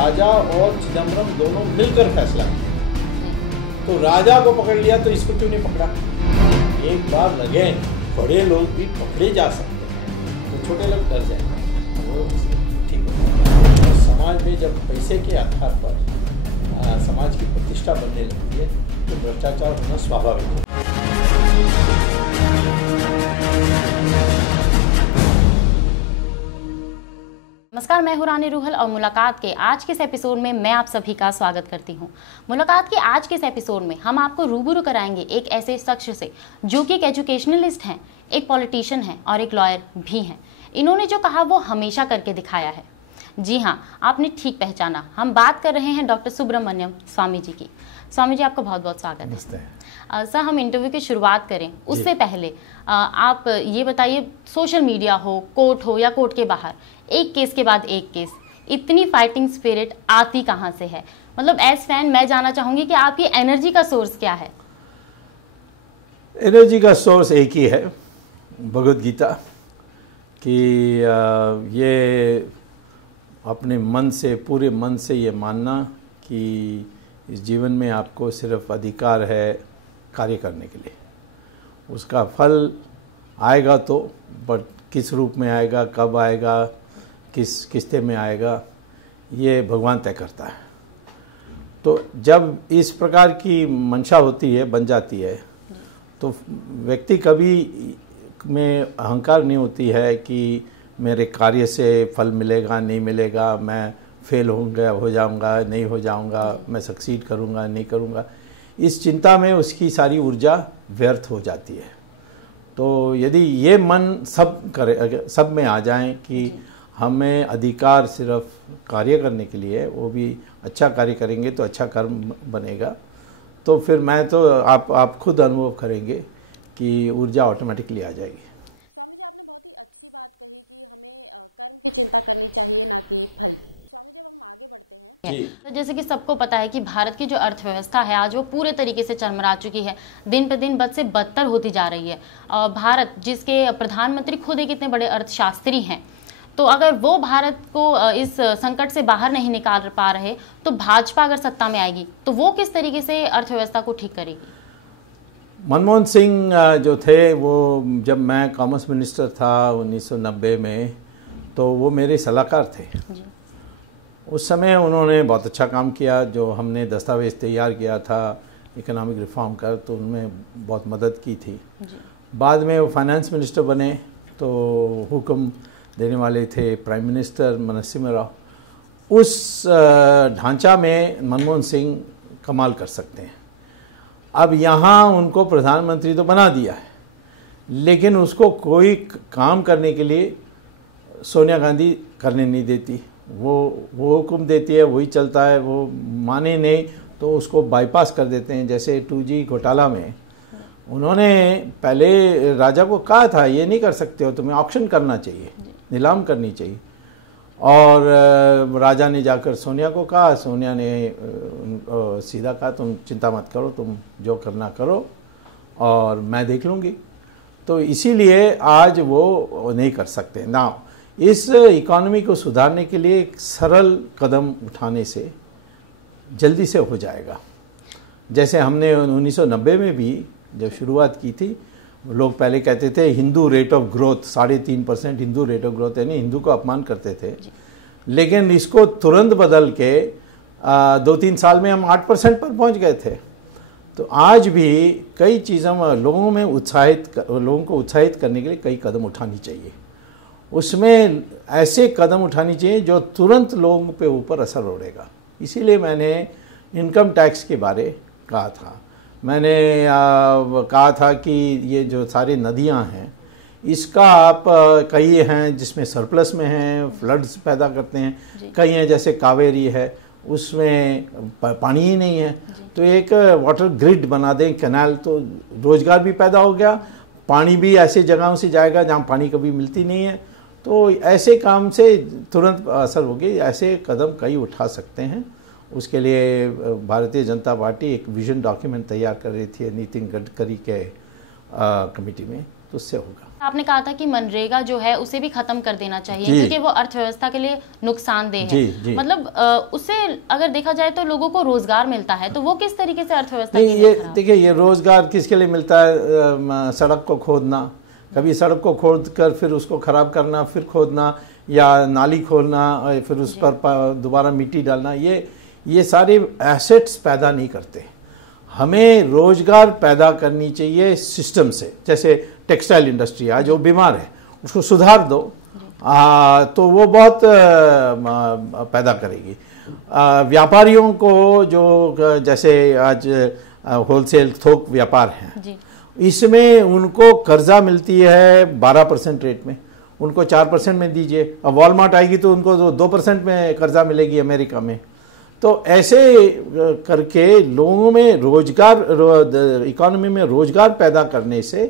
राजा और चिदम्बरम दोनों मिलकर फैसला किया। तो राजा को पकड़ लिया तो इसको क्यों नहीं पकड़ा? एक बार लगे, बड़े लोग भी पकड़े जा सकते हैं तो छोटे लोग डर जाएंगे, वो ठीक है। समाज में जब पैसे के आधार पर समाज की प्रतिष्ठा बनने लगती है तो भ्रष्टाचार होना स्वाभाविक है। नमस्कार, मैं हूं रानी रूहल और मुलाकात के आज के इस एपिसोड में मैं आप सभी का स्वागत करती हूं। मुलाकात के आज के इस एपिसोड में हम आपको रूबरू कराएंगे एक ऐसे शख्स से जो कि एक एजुकेशनलिस्ट हैं, एक पॉलिटिशियन हैं और एक लॉयर भी हैं। इन्होंने जो कहा वो हमेशा करके दिखाया है। जी हाँ, आपने ठीक पहचाना, हम बात कर रहे हैं डॉक्टर सुब्रमण्यम स्वामी जी की। स्वामी जी, आपका बहुत बहुत स्वागत है। सर, हम इंटरव्यू की शुरुआत करें उससे पहले आप ये बताइए, सोशल मीडिया हो, कोर्ट हो या कोर्ट के बाहर, एक केस के बाद एक केस, इतनी फाइटिंग स्पिरिट आती कहाँ से है? मतलब एज फैन मैं जानना चाहूंगी कि आपकी एनर्जी का सोर्स क्या है? एनर्जी का सोर्स एक ही है, भगवद गीता कि ये अपने मन से, पूरे मन से ये मानना कि इस जीवन में आपको सिर्फ अधिकार है कार्य करने के लिए। उसका फल आएगा तो, बट किस रूप में आएगा, कब आएगा, किस किस्ते में आएगा, ये भगवान तय करता है। तो जब इस प्रकार की मंशा होती है, बन जाती है, तो व्यक्ति कभी में अहंकार नहीं होती है कि मेरे कार्य से फल मिलेगा, नहीं मिलेगा, मैं फेल हो जाऊंगा, नहीं हो जाऊंगा, मैं सक्सीड करूंगा, नहीं करूंगा। इस चिंता में उसकी सारी ऊर्जा व्यर्थ हो जाती है। तो यदि ये मन सब में आ जाए कि हमें अधिकार सिर्फ कार्य करने के लिए, वो भी अच्छा कार्य करेंगे तो अच्छा कर्म बनेगा, तो फिर मैं तो आप खुद अनुभव करेंगे कि ऊर्जा ऑटोमेटिकली आ जाएगी। तो जैसे कि सबको पता है कि भारत की जो अर्थव्यवस्था है आज वो पूरे तरीके से चरमरा चुकी है, दिन पे दिन बद से बदतर होती जा रही है। भारत जिसके प्रधानमंत्री खुद एक इतने बड़े अर्थशास्त्री हैं, तो अगर वो भारत को इस संकट से बाहर नहीं निकाल पा रहे तो भाजपा अगर सत्ता में आएगी तो वो किस तरीके से अर्थव्यवस्था को ठीक करेगी? मनमोहन सिंह जो थे, वो जब मैं कॉमर्स मिनिस्टर था 1990 में, तो वो मेरे सलाहकार थे जी। उस समय उन्होंने बहुत अच्छा काम किया। जो हमने दस्तावेज तैयार किया था इकोनॉमिक रिफॉर्म का, तो उनमें बहुत मदद की थी जी। बाद में वो फाइनेंस मिनिस्टर बने तो हुक्म देने वाले थे प्राइम मिनिस्टर नरसिम्हा राव। उस ढांचा में मनमोहन सिंह कमाल कर सकते हैं। अब यहाँ उनको प्रधानमंत्री तो बना दिया है, लेकिन उसको कोई काम करने के लिए सोनिया गांधी करने नहीं देती। वो हुक्म देती है, वही चलता है, वो माने नहीं तो उसको बाईपास कर देते हैं। जैसे 2G घोटाला में उन्होंने पहले राजा को कहा था ये नहीं कर सकते हो, तुम्हें ऑक्शन करना चाहिए, नीलाम करनी चाहिए, और राजा ने जाकर सोनिया को कहा, सोनिया ने सीधा कहा तुम चिंता मत करो, तुम जो करना करो और मैं देख लूँगी। तो इसीलिए आज वो नहीं कर सकते ना। इस इकोनॉमी को सुधारने के लिए एक सरल कदम उठाने से जल्दी से हो जाएगा। जैसे हमने 1990 में भी जब शुरुआत की थी, लोग पहले कहते थे Hindu rate of growth 3.5% Hindu rate of growth, यानी हिंदू को अपमान करते थे। लेकिन इसको तुरंत बदल के 2-3 साल में हम 8% पर पहुंच गए थे। तो आज भी कई चीज़ों में लोगों को उत्साहित करने के लिए कई कदम उठानी चाहिए। उसमें ऐसे कदम उठानी चाहिए जो तुरंत लोगों पे ऊपर असर छोड़ेगा। इसीलिए मैंने इनकम टैक्स के बारे कहा था। मैंने कहा था कि ये जो सारी नदियां हैं, इसका आप कई हैं जिसमें सरप्लस में हैं, फ्लड्स पैदा करते हैं, कई हैं जैसे कावेरी है उसमें पानी ही नहीं है, तो एक वाटर ग्रिड बना दें, कैनाल, तो रोजगार भी पैदा हो गया, पानी भी ऐसे जगहों से जाएगा जहाँ पानी कभी मिलती नहीं है। तो ऐसे काम से तुरंत असर होगी। ऐसे कदम कई उठा सकते हैं। उसके लिए भारतीय जनता पार्टी एक विजन डॉक्यूमेंट तैयार कर रही थी नितिन गडकरी के कमेटी में, तो उससे होगा। आपने कहा था कि मनरेगा जो है उसे भी खत्म कर देना चाहिए क्योंकि वो अर्थव्यवस्था के लिए नुकसानदेह है। मतलब उससे अगर देखा जाए तो लोगों को रोजगार मिलता है, तो वो किस तरीके से अर्थव्यवस्था के लिए खराब? देखिए, ये रोजगार किसके लिए मिलता है? सड़क को खोदना, कभी सड़क को खोद कर फिर उसको खराब करना, फिर खोदना, या नाली खोलना, फिर उस पर दोबारा मिट्टी डालना, ये सारे एसेट्स पैदा नहीं करते। हमें रोजगार पैदा करनी चाहिए सिस्टम से। जैसे टेक्सटाइल इंडस्ट्री आज जो बीमार है उसको सुधार दो, तो वो बहुत पैदा करेगी। व्यापारियों को जो जैसे आज होलसेल थोक व्यापार है, इसमें उनको कर्जा मिलती है 12% रेट में, उनको 4% में दीजिए। अब वॉलमार्ट आएगी तो उनको 2% में कर्जा मिलेगी अमेरिका में। तो ऐसे करके लोगों में रोजगार, इकोनॉमी में रोजगार पैदा करने से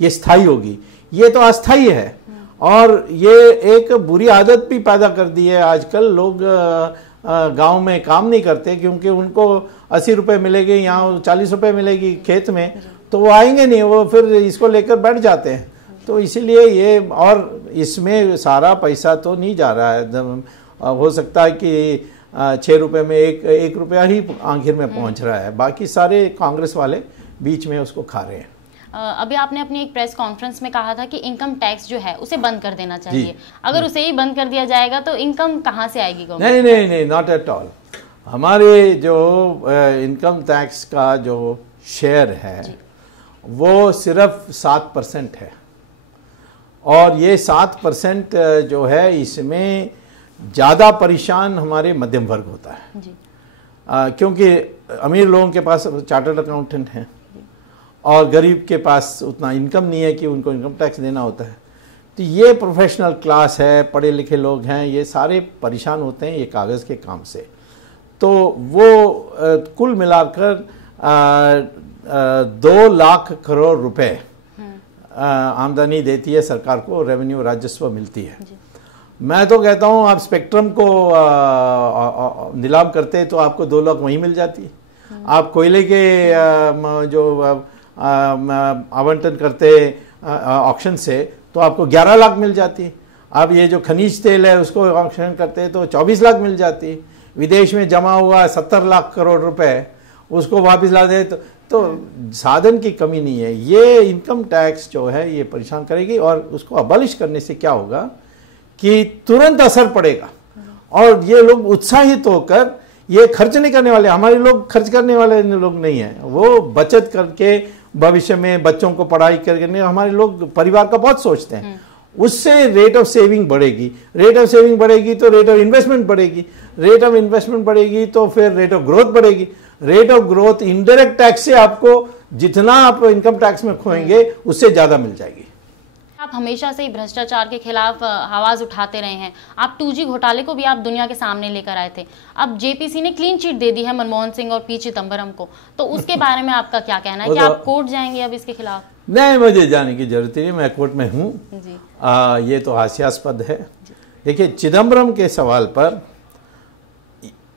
ये स्थायी होगी। ये तो अस्थायी है और ये एक बुरी आदत भी पैदा कर दी है। आजकल लोग गांव में काम नहीं करते क्योंकि उनको 80 रुपए मिलेंगे, यहाँ 40 रुपए मिलेगी खेत में, तो वो आएंगे नहीं, वो फिर इसको लेकर बैठ जाते हैं। तो इसीलिए ये, और इसमें सारा पैसा तो नहीं जा रहा है। हो सकता है कि 6 रुपए में एक रुपया ही आखिर में पहुंच रहा है, बाकी सारे कांग्रेस वाले बीच में उसको खा रहे हैं। अभी आपने अपनी एक प्रेस कॉन्फ्रेंस में कहा था कि इनकम टैक्स जो है उसे बंद कर देना चाहिए। अगर उसे ही बंद कर दिया जाएगा तो इनकम कहाँ से आएगी गवर्नमेंट? नहीं, नॉट एट ऑल। हमारे जो इनकम टैक्स का जो शेयर है वो सिर्फ 7% है, और ये 7% जो है इसमें ज़्यादा परेशान हमारे मध्यम वर्ग होता है। क्योंकि अमीर लोगों के पास चार्टर्ड अकाउंटेंट हैं और गरीब के पास उतना इनकम नहीं है कि उनको इनकम टैक्स देना होता है। तो ये प्रोफेशनल क्लास है, पढ़े लिखे लोग हैं, ये सारे परेशान होते हैं ये कागज़ के काम से। तो वो कुल मिलाकर 2 लाख करोड़ रुपए आमदनी देती है सरकार को, रेवेन्यू राजस्व मिलती है। मैं तो कहता हूँ आप स्पेक्ट्रम को नीलाम करते तो आपको 2 लाख वहीं मिल जाती। आप कोयले के जो आवंटन करते ऑक्शन से तो आपको 11 लाख मिल जाती। आप ये जो खनिज तेल है उसको ऑक्शन करते तो 24 लाख मिल जाती। विदेश में जमा हुआ 70 लाख करोड़ रुपए उसको वापस ला दे तो साधन की कमी नहीं है। ये इनकम टैक्स जो है ये परेशान करेगी, और उसको अबॉलिश करने से क्या होगा कि तुरंत असर पड़ेगा और ये लोग उत्साहित होकर ये खर्च नहीं करने वाले। हमारे लोग खर्च करने वाले लोग नहीं हैं, वो बचत करके भविष्य में बच्चों को पढ़ाई करके, हमारे लोग परिवार का बहुत सोचते हैं। उससे रेट ऑफ सेविंग बढ़ेगी, रेट ऑफ सेविंग बढ़ेगी तो रेट ऑफ इन्वेस्टमेंट बढ़ेगी, रेट ऑफ इन्वेस्टमेंट बढ़ेगी तो फिर रेट ऑफ ग्रोथ बढ़ेगी। Rate of growth indirect tax से आपको जितना आप इनकम टैक्स में खोएंगे उससे ज्यादा मिल जाएगी। आप हमेशा से ही भ्रष्टाचार के खिलाफ आवाज उठाते रहे हैं। आप 2G घोटाले को भी आप दुनिया के सामने लेकर आए थे। अब जेपीसी ने क्लीन चिट दे दी है मनमोहन सिंह और पी चिदम्बरम को, तो उसके बारे में आपका क्या कहना है? कि आप कोर्ट जाएंगे अब इसके खिलाफ? नहीं, मुझे जाने की जरूरत नहीं, मैं कोर्ट में हूँ। ये तो हास्यास्पद है। देखिए, चिदम्बरम के सवाल पर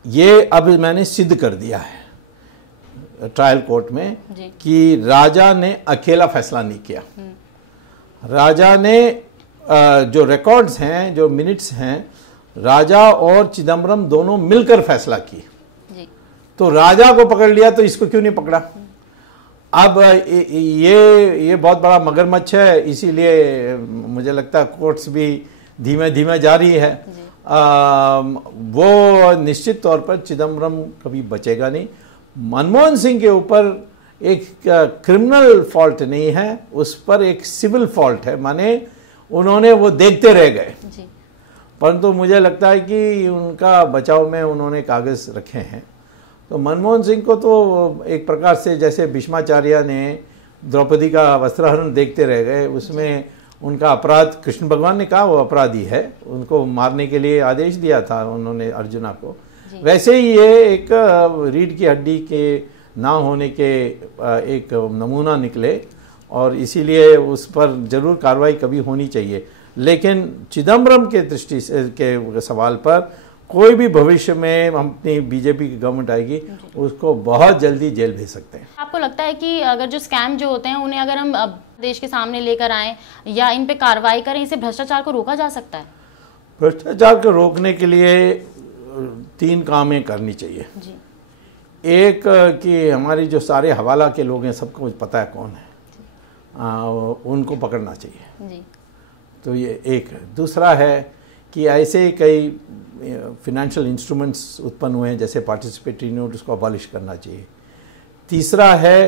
ये अब मैंने सिद्ध कर दिया है ट्रायल कोर्ट में कि राजा ने अकेला फैसला नहीं किया। राजा ने जो रिकॉर्ड्स हैं, जो मिनट्स हैं, राजा और चिदम्बरम दोनों मिलकर फैसला किए। तो राजा को पकड़ लिया तो इसको क्यों नहीं पकड़ा? अब ये बहुत बड़ा मगरमच्छ है, इसीलिए मुझे लगता है कोर्ट्स भी धीमे धीमे जा रही है। वो निश्चित तौर पर चिदम्बरम कभी बचेगा नहीं। मनमोहन सिंह के ऊपर एक क्रिमिनल फॉल्ट नहीं है, उस पर एक सिविल फॉल्ट है, माने उन्होंने वो देखते रह गए। परंतु मुझे लगता है कि उनका बचाव में उन्होंने कागज रखे हैं। तो मनमोहन सिंह को तो एक प्रकार से जैसे भीष्माचार्य ने द्रौपदी का वस्त्रहरण देखते रह गए, उसमें उनका अपराध कृष्ण भगवान ने कहा वो अपराधी है, उनको मारने के लिए आदेश दिया था उन्होंने अर्जुना को। वैसे ही ये एक रीढ़ की हड्डी के ना होने के एक नमूना निकले, और इसीलिए उस पर जरूर कार्रवाई कभी होनी चाहिए। लेकिन चिदम्बरम के दृष्टि से के सवाल पर कोई भी भविष्य में अपनी बीजेपी की गवर्नमेंट आएगी उसको बहुत जल्दी जेल भेज सकते हैं। आपको लगता है कि अगर जो स्कैम जो होते हैं उन्हें अगर हम देश के सामने लेकर आएं या इन पे कार्रवाई करें, इससे भ्रष्टाचार को रोका जा सकता है? भ्रष्टाचार को रोकने के लिए 3 कामें करनी चाहिए जी। एक कि हमारी जो सारे हवाला के लोग हैं सबको पता है कौन है, उनको पकड़ना चाहिए जी। तो ये एक है। दूसरा है कि ऐसे कई फिनेंशियल इंस्ट्रूमेंट्स उत्पन्न हुए हैं जैसे पार्टिसिपेटरी नोट, उसको अबॉलिश करना चाहिए। तीसरा है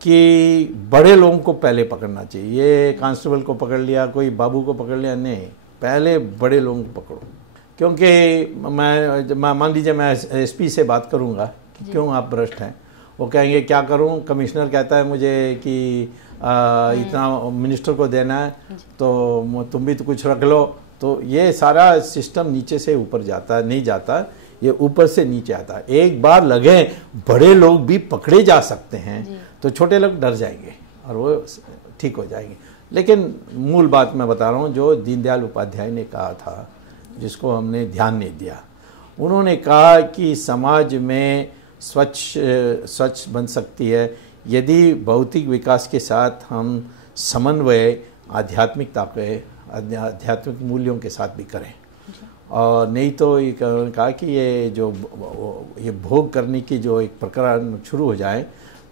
कि बड़े लोगों को पहले पकड़ना चाहिए। ये कांस्टेबल को पकड़ लिया, कोई बाबू को पकड़ लिया, नहीं, पहले बड़े लोगों को पकड़ो। क्योंकि मैं मान लीजिए मैं एसपी से बात करूंगा कि क्यों आप भ्रष्ट हैं, वो कहेंगे क्या करूं, कमिश्नर कहता है मुझे कि इतना मिनिस्टर को देना है तो तुम भी तो कुछ रख लो। तो ये सारा सिस्टम नीचे से ऊपर जाता है, नहीं जाता, ये ऊपर से नीचे आता है। एक बार लगे बड़े लोग भी पकड़े जा सकते हैं तो छोटे लोग डर जाएंगे और वो ठीक हो जाएंगे। लेकिन मूल बात मैं बता रहा हूँ जो दीनदयाल उपाध्याय ने कहा था, जिसको हमने ध्यान नहीं दिया। उन्होंने कहा कि समाज में स्वच्छ बन सकती है यदि भौतिक विकास के साथ हम समन्वय आध्यात्मिकता के आध्यात्मिक मूल्यों के साथ भी करें। और नहीं तो ये कहा कि ये भोग करने की जो एक प्रकरण शुरू हो जाए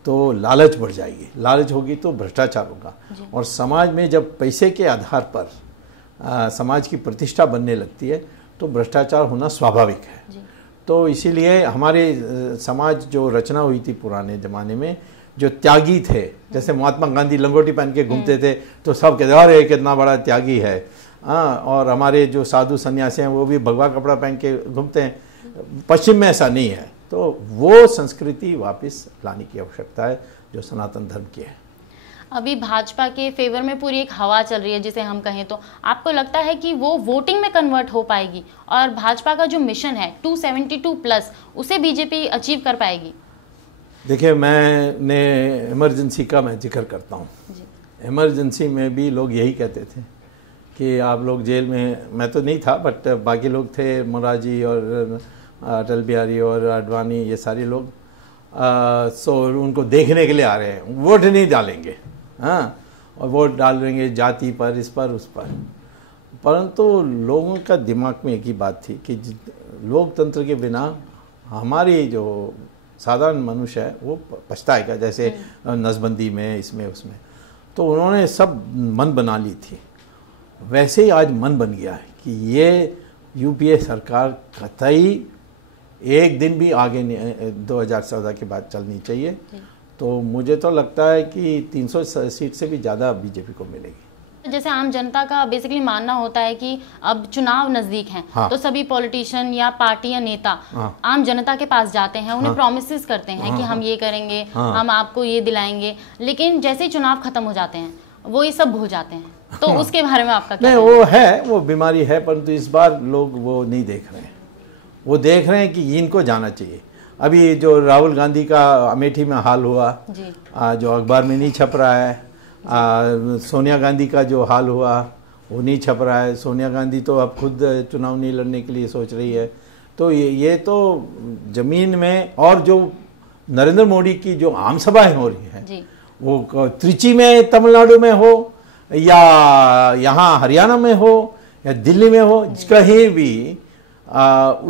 तो लालच बढ़ जाएगी, लालच होगी तो भ्रष्टाचार होगा। और समाज में जब पैसे के आधार पर समाज की प्रतिष्ठा बनने लगती है तो भ्रष्टाचार होना स्वाभाविक है। तो इसीलिए हमारे समाज जो रचना हुई थी पुराने ज़माने में, जो त्यागी थे, जैसे महात्मा गांधी लंगोटी पहन के घूमते थे तो सब कहते अरे कितना बड़ा त्यागी है। और हमारे जो साधु सन्यासी हैं वो भी भगवा कपड़ा पहन के घूमते हैं। पश्चिम में ऐसा नहीं है। तो वो संस्कृति वापस लाने की आवश्यकता है जो सनातन धर्म की है। अभी भाजपा के फेवर में पूरी एक हवा चल रही है जिसे हम कहें तो, आपको लगता है कि वो वोटिंग में कन्वर्ट हो पाएगी और भाजपा का जो मिशन है 272+ उसे बीजेपी अचीव कर पाएगी? देखिए, मैंने इमरजेंसी का मैं जिक्र करता हूँ। इमरजेंसी में भी लोग यही कहते थे कि आप लोग जेल में, मैं तो नहीं था बट बाकी लोग थे, मोरारजी और अटल बिहारी और आडवाणी, ये सारे लोग सो उनको देखने के लिए आ रहे हैं, वोट नहीं डालेंगे। हाँ, और वोट डाल देंगे जाति पर, इस पर, उस पर। परंतु लोगों का दिमाग में एक ही बात थी कि लोकतंत्र के बिना हमारी जो साधारण मनुष्य है वो पछताएगा, जैसे नसबंदी में, इसमें उसमें। तो उन्होंने सब मन बना ली थी। वैसे ही आज मन बन गया है कि ये यूपीए सरकार कतई एक दिन भी आगे 2014 के बाद चलनी चाहिए। तो मुझे तो लगता है कि 300 सीट से भी ज़्यादा बीजेपी को मिलेगी। जैसे आम जनता का बेसिकली मानना होता है कि अब चुनाव नजदीक हैं, हाँ। तो सभी पॉलिटिशियन या पार्टी या नेता हाँ। आम जनता के पास जाते हैं, उन्हें हाँ। प्रॉमिसेस करते हैं हाँ। कि हम ये करेंगे हाँ। हम आपको ये दिलाएंगे, लेकिन जैसे ही चुनाव खत्म हो जाते हैं वो ये सब भूल जाते हैं। तो हाँ। उसके बारे में आपका क्या? नहीं, वो है, वो बीमारी है, परंतु इस बार लोग वो नहीं देख रहे हैं। वो देख रहे हैं कि इनको जाना चाहिए। अभी जो राहुल गांधी का अमेठी में हाल हुआ जी। जो अखबार में नहीं छप रहा है, सोनिया गांधी का जो हाल हुआ वो नहीं छप रहा है। सोनिया गांधी तो अब खुद चुनाव नहीं लड़ने के लिए सोच रही है। तो ये तो जमीन में, और जो नरेंद्र मोदी की जो आम सभाएं हो रही हैं वो त्रिची में तमिलनाडु में हो या यहाँ हरियाणा में हो या दिल्ली में हो, कहीं भी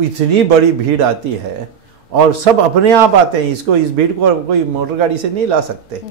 इतनी बड़ी भीड़ आती है और सब अपने आप आते हैं। इसको, इस भीड़ को कोई मोटर गाड़ी से नहीं ला सकते।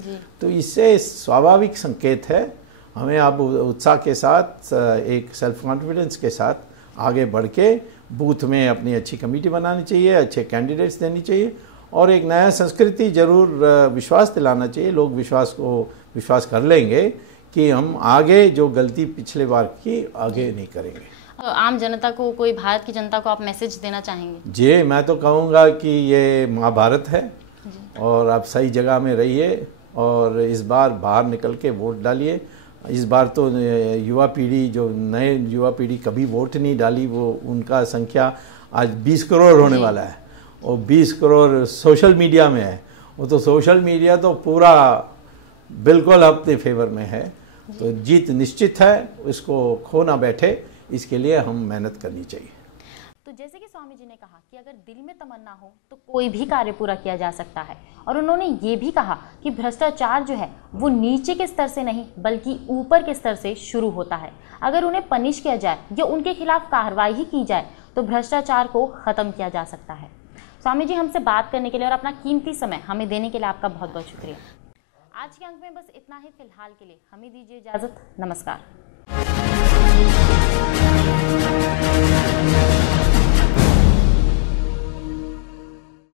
तो इससे स्वाभाविक संकेत है, हमें अब उत्साह के साथ, एक सेल्फ कॉन्फिडेंस के साथ आगे बढ़ के बूथ में अपनी अच्छी कमेटी बनानी चाहिए, अच्छे कैंडिडेट्स देनी चाहिए और एक नया संस्कृति जरूर विश्वास दिलाना चाहिए। लोग विश्वास कर लेंगे कि हम आगे जो गलती पिछले बार की आगे नहीं करेंगे। आम जनता को, कोई भारत की जनता को आप मैसेज देना चाहेंगे? जी, मैं तो कहूँगा कि ये महाभारत है और आप सही जगह में रहिए और इस बार बाहर निकल के वोट डालिए। इस बार तो युवा पीढ़ी, जो नए युवा पीढ़ी कभी वोट नहीं डाली, वो उनका संख्या आज 20 करोड़ होने वाला है और 20 करोड़ सोशल मीडिया में है। वो तो सोशल मीडिया तो पूरा बिल्कुल अपने फेवर में है। तो जीत निश्चित है, इसको खो ना बैठे, इसके लिए हम मेहनत करनी चाहिए। तो जैसे कि स्वामी जी ने कहा कि अगर दिल में तमन्ना हो तो कोई भी कार्य पूरा किया जा सकता है, और उन्होंने ये भी कहा कि भ्रष्टाचार जो है वो नीचे के स्तर से नहीं बल्कि ऊपर के स्तर से शुरू होता है। अगर उन्हें पनिश किया जाए या उनके खिलाफ कार्रवाई ही की जाए तो भ्रष्टाचार को ख़त्म किया जा सकता है। स्वामी जी, हमसे बात करने के लिए और अपना कीमती समय हमें देने के लिए आपका बहुत बहुत शुक्रिया। आज के अंक में बस इतना ही। फिलहाल के लिए हमें दीजिए इजाज़त। नमस्कार।